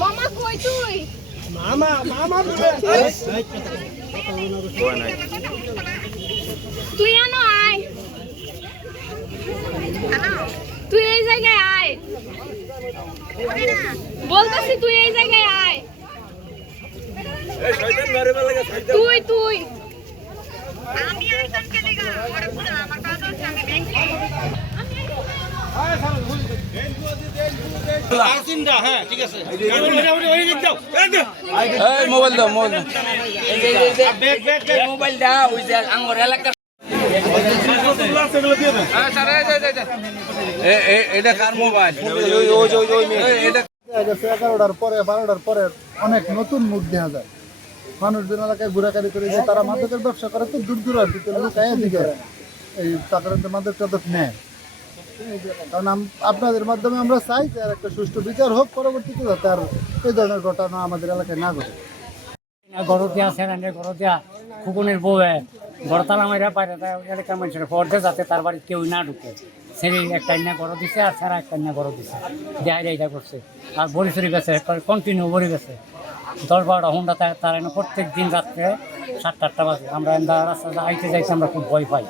মামা কই তুই? মামা মামা তুই আনো আয়, তুই এই জায়গায় আয়, বলতেছি তুই এই জায়গায় আয়, তুই তুই আমি আসতাম কেন গা ওরে পুরো আমার কাজ আছে আমি ব্যাংকে হ্যাঁ ঠিক আছে মোবাইল দাও মোবাইল দাও ওই যে আঙ্গুর এলাকা এটা কার মোবাইল? এটা 11টার পরে 12টার পরে অনেক নতুন মুখ দেখা যায়। মানুষজন এলাকায় ঘোরাঘুরি করে যে তারা মাদকের ব্যবসা করে, তো দূর দূরান্তিতে লুকায় দিকে এই টাকার মাদক টাদক নেয়। কারণ আপনাদের মাধ্যমে আমরা চাই যে আর একটা সুষ্ঠু বিচার হোক পরবর্তীতে, যাতে আর এই ধরনের ঘটনা আমাদের এলাকায় না ঘটে। গরতিয়া সেরানে গরতিয়া খুকুনের বউয়ে গড়তালা মাইরা পারে এলাকার মানুষের পর্দে যাতে তার বাড়ি কেউ না ঢুকে, সেরি একটা ইন্না গড় দিছে আর সেরা একটা ইন্না গড় দিছে, যাই এইটা করছে। আর বড়ি চুরি গেছে, কন্টিনিউ বড়ি গেছে 10-12টা হুন্ডা তার প্রত্যেক দিন রাত্রে 7-8টা বাজে আমরা রাস্তা আইতে যাইতে আমরা খুব ভয় পাই।